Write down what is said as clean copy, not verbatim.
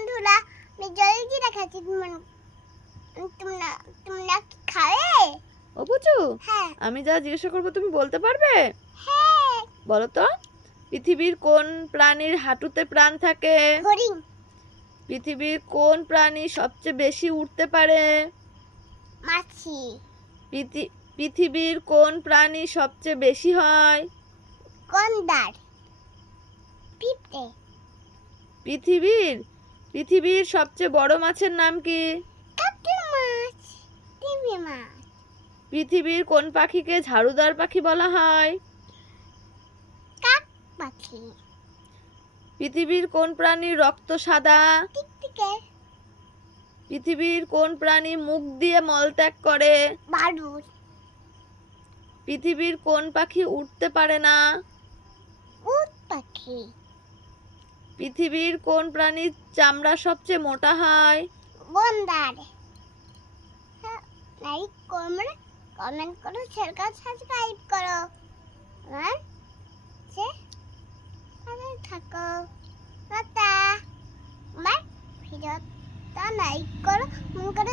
বন্ধুরা, আমি জলদি দেখাচ্ছি। তোমরা কি খাবে? ও পুচু, হ্যাঁ আমি যা জিজ্ঞাসা করবো তুমি বলতে পারবে? হ্যাঁ। বলো তো, পৃথিবীর কোন প্রাণীর হাঁটুতে প্রাণ থাকে? হরিণ। পৃথিবীর কোন প্রাণী সবচেয়ে বেশি উড়তে পারে? মাছি। পৃথিবীর কোন প্রাণী সবচেয়ে বেশি হয়? গন্ডার। পিঁপড়ে। পৃথিবীর সবচেয়ে বড় মাছের নাম কি? কাতলা মাছ। চিংড়ি মাছ। পৃথিবীর কোন পাখিকে ঝাড়ুদার পাখি বলা হয়? কাক পাখি। পৃথিবীর কোন প্রাণীর রক্ত সাদা? টিকটিকে। পৃথিবীর কোন প্রাণী মুখ দিয়ে মলত্যাগ করে? বাদুড়। পৃথিবীর কোন পাখি উড়তে পারে না? উট পাখি। পৃথিবীর কোন প্রাণীর চামড়া সবচেয়ে মোটা হয়? গন্ডার। লাইক করো, কমেন্ট করো, শেয়ার করো, সাবস্ক্রাইব করো। আর ভালো থাকো। টাটা। আমার ভিডিওটা লাইক করো, কমেন্ট করো,